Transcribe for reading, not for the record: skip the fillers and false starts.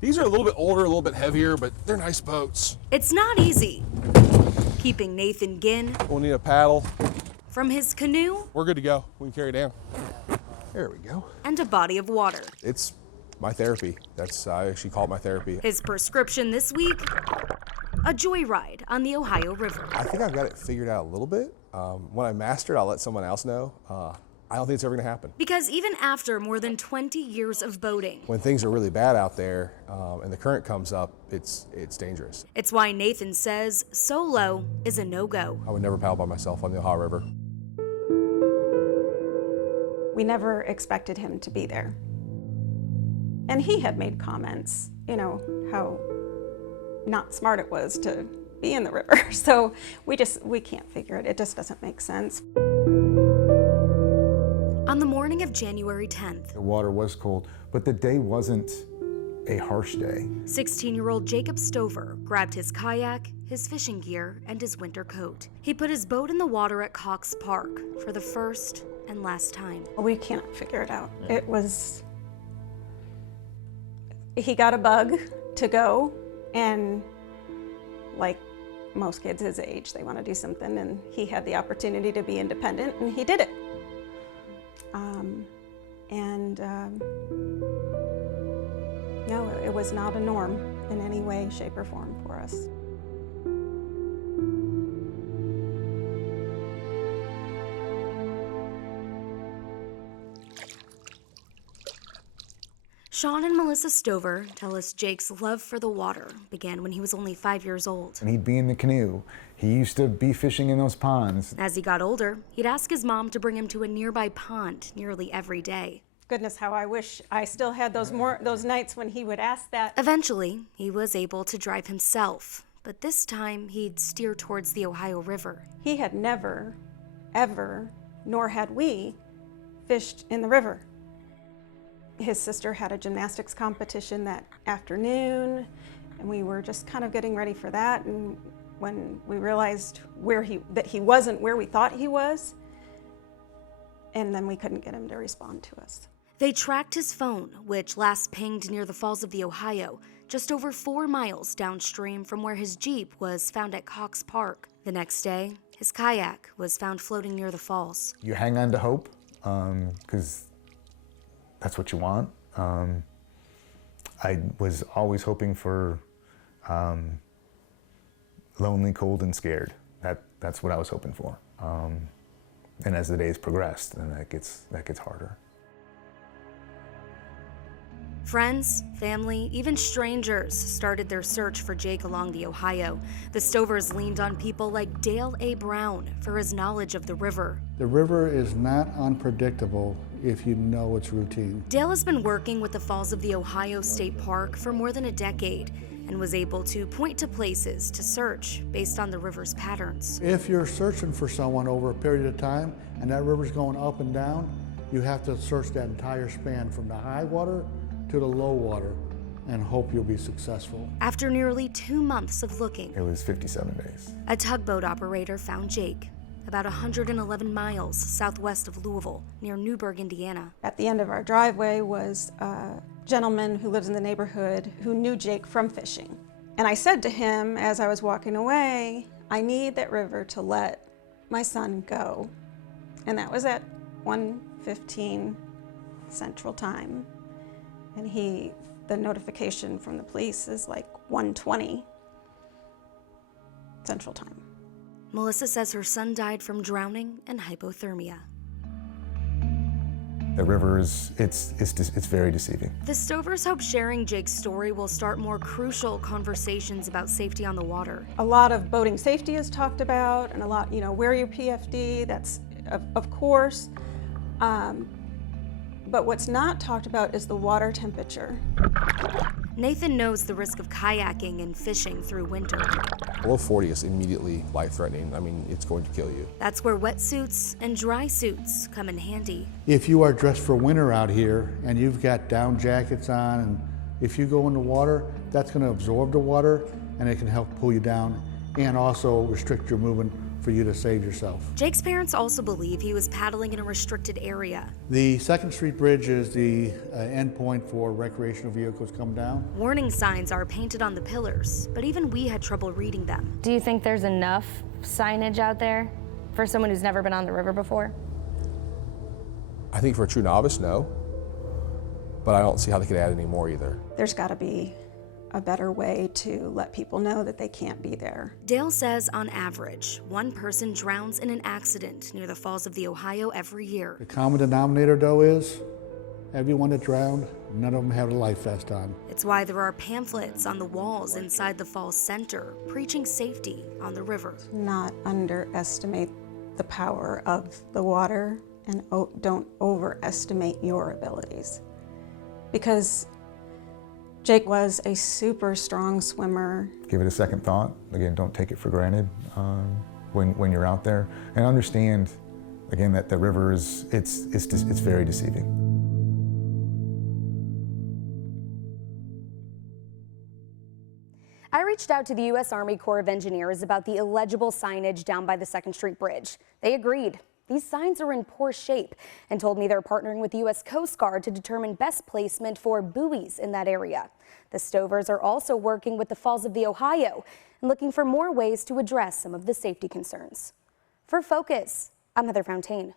These are a little bit older, a little bit heavier, but they're nice boats. It's not easy keeping Nathan Ginn We'll need a paddle. from his canoe We're good to go. We can carry it down. There we go. and a body of water. It's my therapy. I actually call it my therapy. His prescription this week, a joyride on the Ohio River. I think I've got it figured out a little bit. When I master it, I'll let someone else know. I don't think it's ever gonna happen. Because even after more than 20 years of boating, When things are really bad out there and the current comes up, it's dangerous. it's why Nathan says solo is a no-go. I would never paddle by myself on the Ohio River. We never expected him to be there. And he had made comments, you know, how not smart it was to be in the river. So we can't figure it. It just doesn't make sense. On the morning of January 10th, The water was cold, but the day wasn't a harsh day. 16-year-old Jacob Stover grabbed his kayak, his fishing gear, and his winter coat. He put his boat in the water at Cox Park for the first and last time. We can't figure it out. It was, he got a bug to go, and like most kids his age, they want to do something, and he had the opportunity to be independent, and he did it. No, it was not a norm in any way, shape, or form for us. Sean and Melissa Stover tell us Jake's love for the water began when he was only 5 years old. And he'd be in the canoe. He used to be fishing in those ponds. As he got older, he'd ask his mom to bring him to a nearby pond nearly every day. Goodness, how I wish I still had those nights when he would ask that. Eventually, he was able to drive himself, but this time he'd steer towards the Ohio River. He had never, ever, nor had we, fished in the river. His sister had a gymnastics competition that afternoon, and we were just kind of getting ready for that. And when we realized that he wasn't where we thought he was, and then we couldn't get him to respond to us. They tracked his phone, which last pinged near the Falls of the Ohio, just over 4 miles downstream from where his Jeep was found at Cox Park. The next day, his kayak was found floating near the falls. You hang on to hope, because that's what you want. I was always hoping for lonely, cold, and scared. That's what I was hoping for. And as the days progressed, then that gets harder. Friends, family, even strangers started their search for Jake along the Ohio. The Stovers leaned on people like Dale A. Brown for his knowledge of the river. The river is not unpredictable if you know its routine. Dale has been working with the Falls of the Ohio State Park for more than a decade and was able to point to places to search based on the river's patterns. If you're searching for someone over a period of time and that river's going up and down, you have to search that entire span from the high water to the low water and hope you'll be successful. After nearly 2 months of looking, It was 57 days. a tugboat operator found Jake about 111 miles southwest of Louisville, near Newburgh, Indiana. At the end of our driveway was a gentleman who lives in the neighborhood who knew Jake from fishing. And I said to him as I was walking away, I need that river to let my son go. And that was at 1:15 Central Time. And the notification from the police is like 1:20 Central Time. Melissa says her son died from drowning and hypothermia. The river it's very deceiving. The Stovers hope sharing Jake's story will start more crucial conversations about safety on the water. A lot of boating safety is talked about, and a lot, wear your PFD, that's of course. But what's not talked about is the water temperature. Nathan knows the risk of kayaking and fishing through winter. Below 40 is immediately life-threatening. I mean, it's going to kill you. That's where wetsuits and dry suits come in handy. If you are dressed for winter out here and you've got down jackets on, and if you go in the water, that's going to absorb the water and it can help pull you down and also restrict your movement for you to save yourself. Jake's parents also believe he was paddling in a restricted area. The 2nd Street Bridge is the end point for recreational vehicles come down. Warning signs are painted on the pillars, but even we had trouble reading them. Do you think there's enough signage out there for someone who's never been on the river before? I think for a true novice, no. But I don't see how they could add any more either. There's got to be a better way to let people know that they can't be there. Dale says on average, one person drowns in an accident near the Falls of the Ohio every year. The common denominator, though, is everyone that drowned, none of them had a life vest on. It's why there are pamphlets on the walls inside the Falls Center preaching safety on the river. Not underestimate the power of the water, and don't overestimate your abilities. Because Jake was a super strong swimmer. Give it a second thought. Again, don't take it for granted when you're out there, and understand again that the river is it's very deceiving. I reached out to the U.S. Army Corps of Engineers about the illegible signage down by the 2nd Street Bridge. They agreed. These signs are in poor shape and told me they're partnering with the U.S. Coast Guard to determine best placement for buoys in that area. The Stovers are also working with the Falls of the Ohio and looking for more ways to address some of the safety concerns. For Focus, I'm Heather Fontaine.